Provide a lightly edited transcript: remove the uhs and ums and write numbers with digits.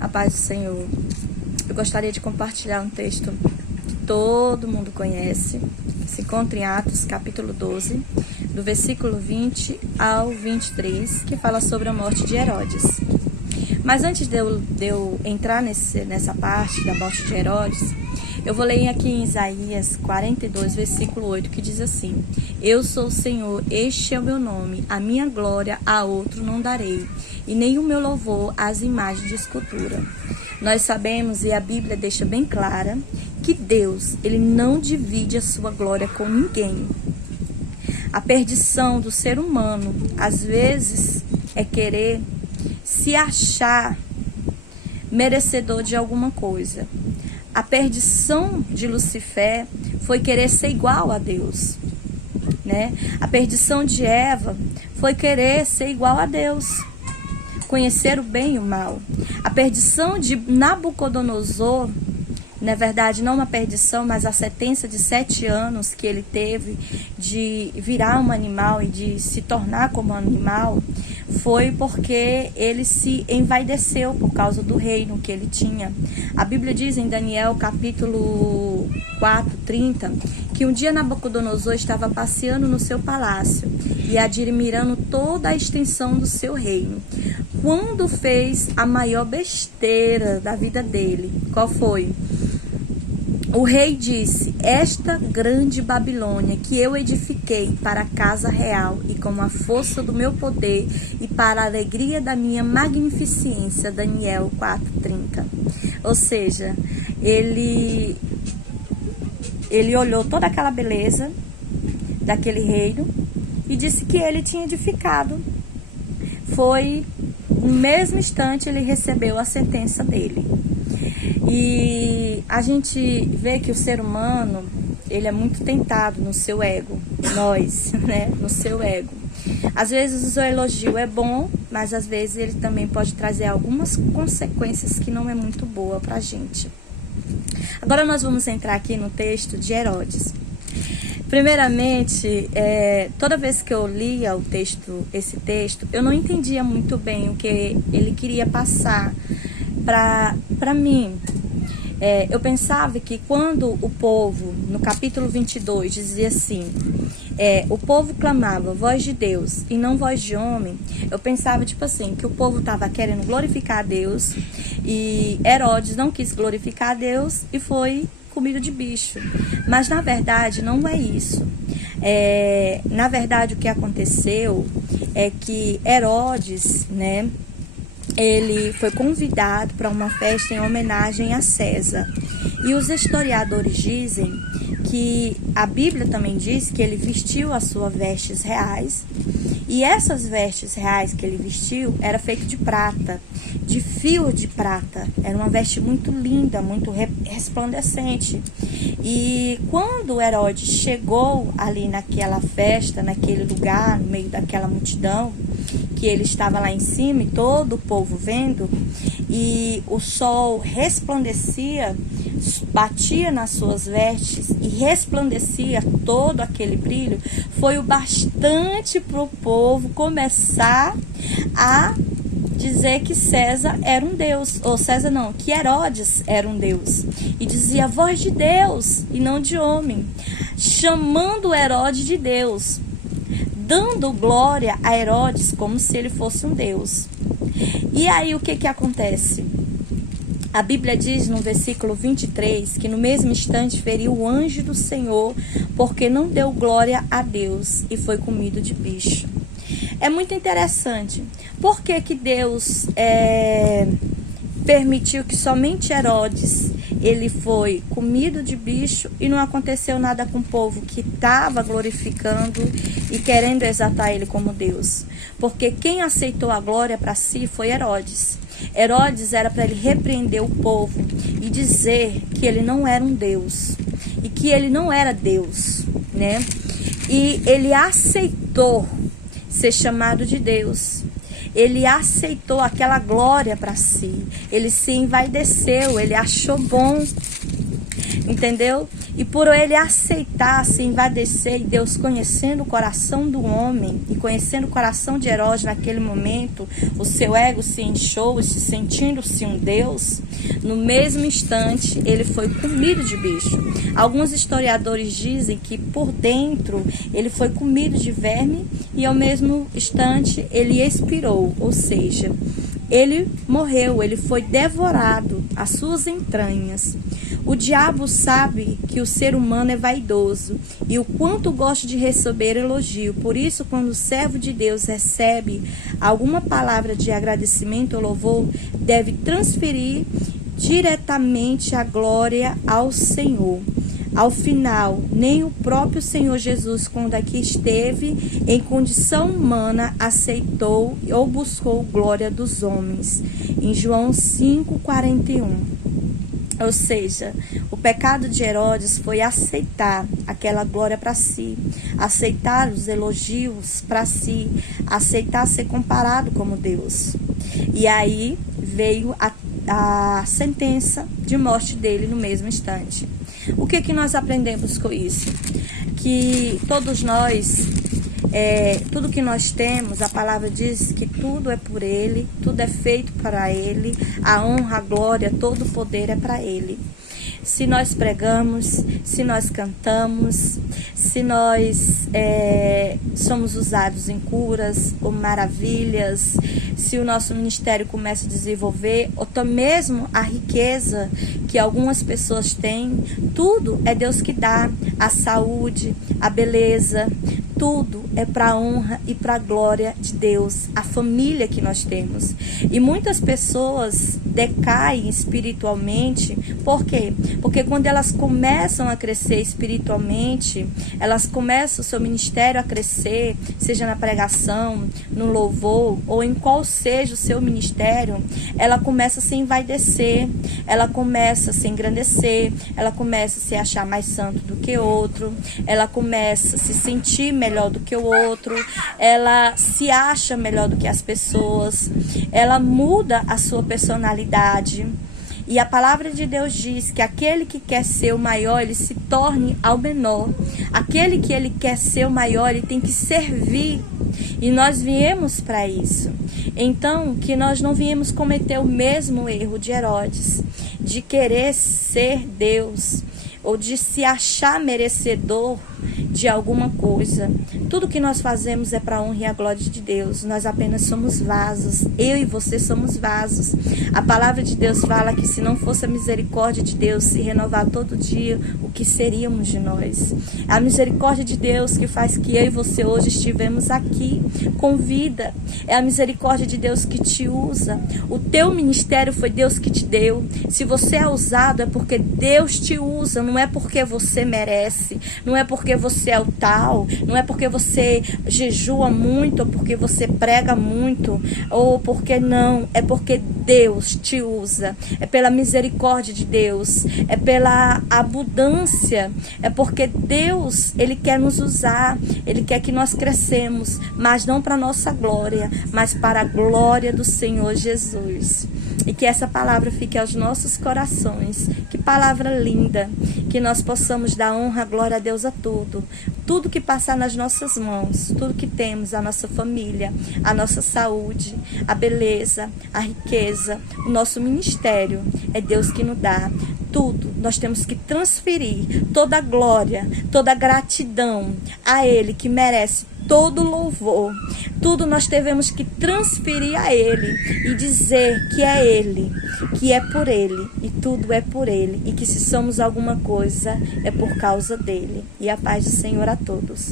A paz do Senhor. Eu gostaria de compartilhar um texto que todo mundo conhece. Se encontra em Atos, capítulo 12, do versículo 20 ao 23, que fala sobre a morte de Herodes. Mas antes de eu entrar nessa parte da morte de Herodes, eu vou ler aqui em Isaías 42, versículo 8, que diz assim: Eu sou o Senhor, este é o meu nome, a minha glória a outro não darei, e nem o meu louvor às imagens de escultura. Nós sabemos, e a Bíblia deixa bem clara, que Deus, ele não divide a sua glória com ninguém. A perdição do ser humano, às vezes, é querer se achar merecedor de alguma coisa. A perdição de Lucifer foi querer ser igual a Deus, né? A perdição de Eva foi querer ser igual a Deus, conhecer o bem e o mal. A perdição de Nabucodonosor, na verdade, não uma perdição, mas a sentença de 7 anos que ele teve de virar um animal e de se tornar como um animal, foi porque ele se envaideceu por causa do reino que ele tinha. A Bíblia diz em Daniel, capítulo 4, 30, que um dia Nabucodonosor estava passeando no seu palácio e admirando toda a extensão do seu reino, quando fez a maior besteira da vida dele. Qual foi? O rei disse: Esta grande Babilônia que eu edifiquei para a casa real e com a força do meu poder e para a alegria da minha magnificência. Daniel 4:30. Ou seja, ele olhou toda aquela beleza daquele reino e disse que ele tinha edificado. Foi no mesmo instante ele recebeu a sentença dele. E a gente vê que o ser humano, ele é muito tentado no seu ego, nós, né, no seu ego. Às vezes o elogio é bom, mas às vezes ele também pode trazer algumas consequências que não é muito boa pra gente. Agora nós vamos entrar aqui no texto de Herodes. Primeiramente, toda vez que eu lia esse texto, eu não entendia muito bem o que ele queria passar para mim. Eu pensava que quando o povo, no capítulo 22, dizia assim, o povo clamava voz de Deus e não voz de homem, eu pensava tipo assim, que o povo estava querendo glorificar a Deus e Herodes não quis glorificar a Deus e foi comido de bicho. Mas na verdade não é isso. Na verdade o que aconteceu é que Herodes, né, ele foi convidado para uma festa em homenagem a César. E os historiadores dizem que a Bíblia também diz que ele vestiu as suas vestes reais. E essas vestes reais que ele vestiu era feito de prata, de fio de prata. Era uma veste muito linda, muito resplandecente. E quando Herodes chegou ali naquela festa, naquele lugar, no meio daquela multidão, que ele estava lá em cima e todo o povo vendo, e o sol resplandecia, batia nas suas vestes e resplandecia todo aquele brilho, foi o bastante para o povo começar a dizer que César era um deus, ou César não, que Herodes era um deus, e dizia a voz de Deus e não de homem, chamando Herodes de Deus, dando glória a Herodes como se ele fosse um deus. E aí o que acontece? A Bíblia diz no versículo 23 que no mesmo instante feriu o anjo do Senhor porque não deu glória a Deus e foi comido de bicho. É muito interessante. Por que Deus permitiu que somente Herodes ele foi comido de bicho e não aconteceu nada com o povo que estava glorificando e querendo exaltar ele como Deus? Porque quem aceitou a glória para si foi Herodes. Herodes era para ele repreender o povo e dizer que ele não era um Deus e que ele não era Deus, né? E ele aceitou ser chamado de Deus. Ele aceitou aquela glória para si. Ele se envaideceu, ele achou bom. entendeu? E por ele aceitar se envadecer, e Deus conhecendo o coração do homem e conhecendo o coração de Herodes naquele momento, o seu ego se inchou e se sentindo-se um Deus, no mesmo instante ele foi comido de bicho. Alguns historiadores dizem que por dentro ele foi comido de verme e ao mesmo instante ele expirou, ou seja, ele morreu, ele foi devorado, as suas entranhas. O diabo sabe que o ser humano é vaidoso e o quanto gosta de receber elogio. Por isso, quando o servo de Deus recebe alguma palavra de agradecimento ou louvor, deve transferir diretamente a glória ao Senhor. Ao final, nem o próprio Senhor Jesus, quando aqui esteve em condição humana, aceitou ou buscou glória dos homens. Em João 5,41. Ou seja, o pecado de Herodes foi aceitar aquela glória para si, aceitar os elogios para si, aceitar ser comparado como Deus. E aí veio a sentença de morte dele no mesmo instante. O que nós aprendemos com isso? Que todos nós, tudo que nós temos, a palavra diz que tudo é por Ele, tudo é feito para Ele, a honra, a glória, todo o poder é para Ele. Se nós pregamos, se nós cantamos, se nós somos usados em curas ou maravilhas, se o nosso ministério começa a desenvolver, ou até mesmo a riqueza que algumas pessoas têm, tudo é Deus que dá, a saúde, a beleza, tudo é para a honra e para a glória de Deus, a família que nós temos. E muitas pessoas decaem espiritualmente, por quê? Porque quando elas começam a crescer espiritualmente, elas começam o seu ministério a crescer, seja na pregação, no louvor, ou em qual seja o seu ministério, ela começa a se envaidecer, ela começa a se engrandecer, ela começa a se achar mais santo do que outro, ela começa a se sentir melhor do que o outro, ela se acha melhor do que as pessoas, ela muda a sua personalidade. E a palavra de Deus diz que aquele que quer ser o maior, ele se torne ao menor. Aquele que ele quer ser o maior, ele tem que servir. E nós viemos para isso. Então, que nós não viemos cometer o mesmo erro de Herodes, de querer ser Deus, ou de se achar merecedor de alguma coisa. Tudo que nós fazemos é para a honra e a glória de Deus. Nós apenas somos vasos. Eu e você somos vasos. A palavra de Deus fala que se não fosse a misericórdia de Deus se renovar todo dia, o que seríamos de nós? A misericórdia de Deus que faz que eu e você hoje estivemos aqui com vida. É a misericórdia de Deus que te usa. O teu ministério foi Deus que te deu. Se você é usado é porque Deus te usa, não é porque você merece, não é porque você é o tal, não é porque você jejua muito, ou porque você prega muito, ou porque não, é porque Deus te usa, é pela misericórdia de Deus, é pela abundância, é porque Deus, Ele quer nos usar, Ele quer que nós crescemos, mas não para nossa glória, mas para a glória do Senhor Jesus. E que essa palavra fique aos nossos corações. Que palavra linda. Que nós possamos dar honra, glória a Deus a tudo. Tudo que passar nas nossas mãos, tudo que temos, a nossa família, a nossa saúde, a beleza, a riqueza, o nosso ministério, é Deus que nos dá. Tudo nós temos que transferir, toda a glória, toda a gratidão a Ele que merece todo louvor. Tudo nós devemos que transferir a Ele e dizer que é Ele, que é por Ele e tudo é por Ele e que se somos alguma coisa é por causa dele. E a paz do Senhor a todos.